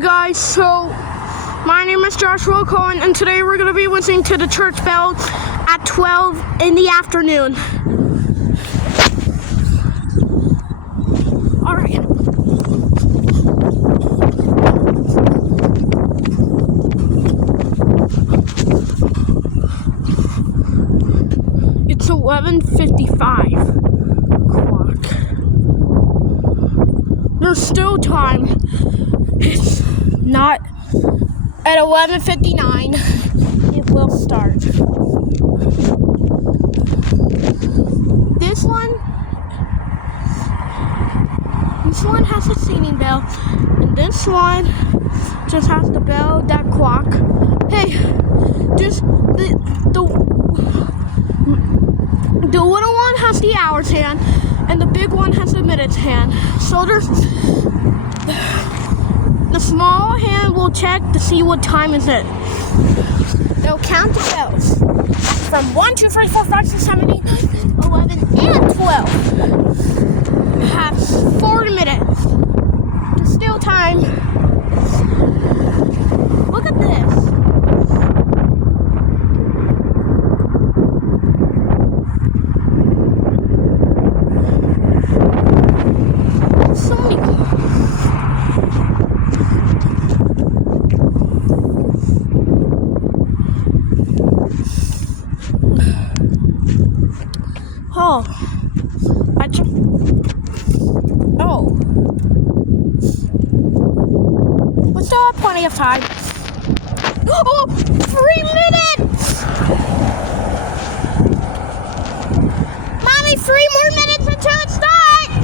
you guys. So, my name is Joshua Cohen, and today we're going to be listening to the church bell at 12 in the afternoon. Alright. It's 11:55 o'clock. There's still time. It's not at 11:59. It will start. This one has a singing bell, and this one just has the bell, that clock. Hey, just the little one has the hours hand, and the big one has the minutes hand. So the small hand will check to see what time is it. They'll count the bells from 1, 2, 3, 4, 5, 6, 7, 8, 9, 11, and 12. It has 40 minutes. There's still time. Look at this. So many. Oh, we still have plenty of time. Oh, 3 minutes! Mommy, 3 more minutes until it starts!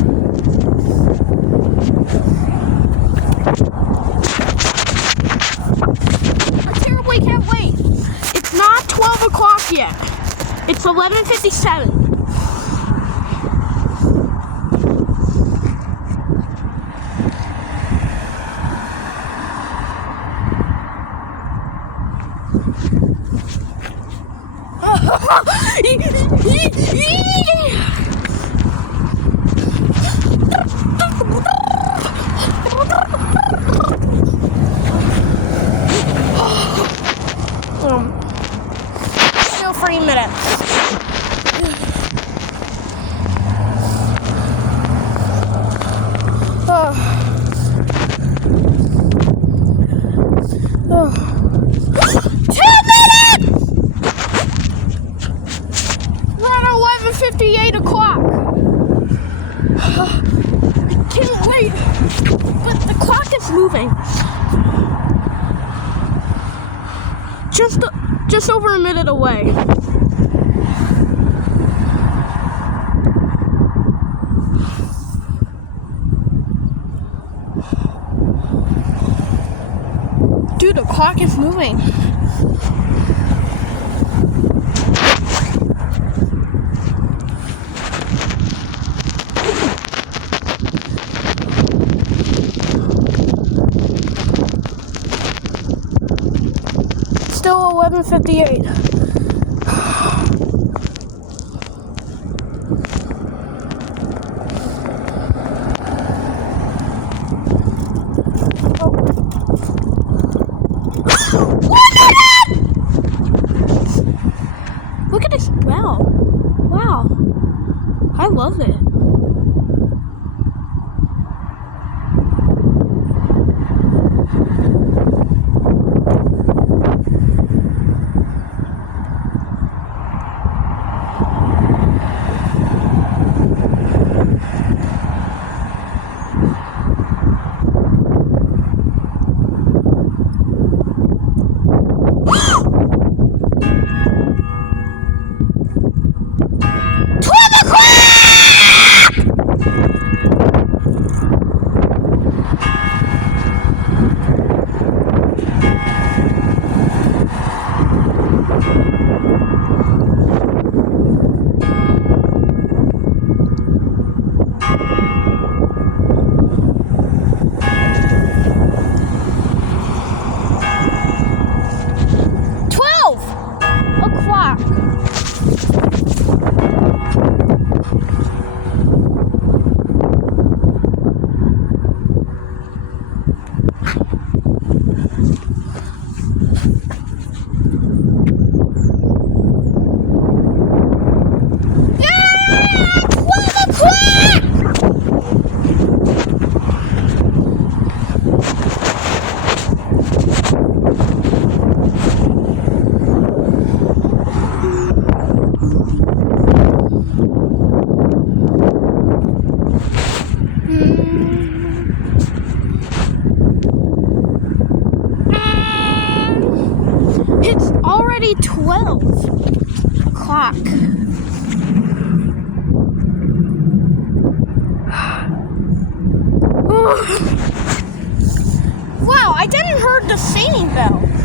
I terribly can't wait. It's not 12 o'clock yet. It's 11:57. Still 3 minutes. We're at 11:58 o'clock. I can't wait. But the clock is moving. Just over a minute away. Dude, the clock is moving. Still 11:58. Look at this bell. Wow. I love it. already 12 o'clock. Wow, I didn't hear the singing bell.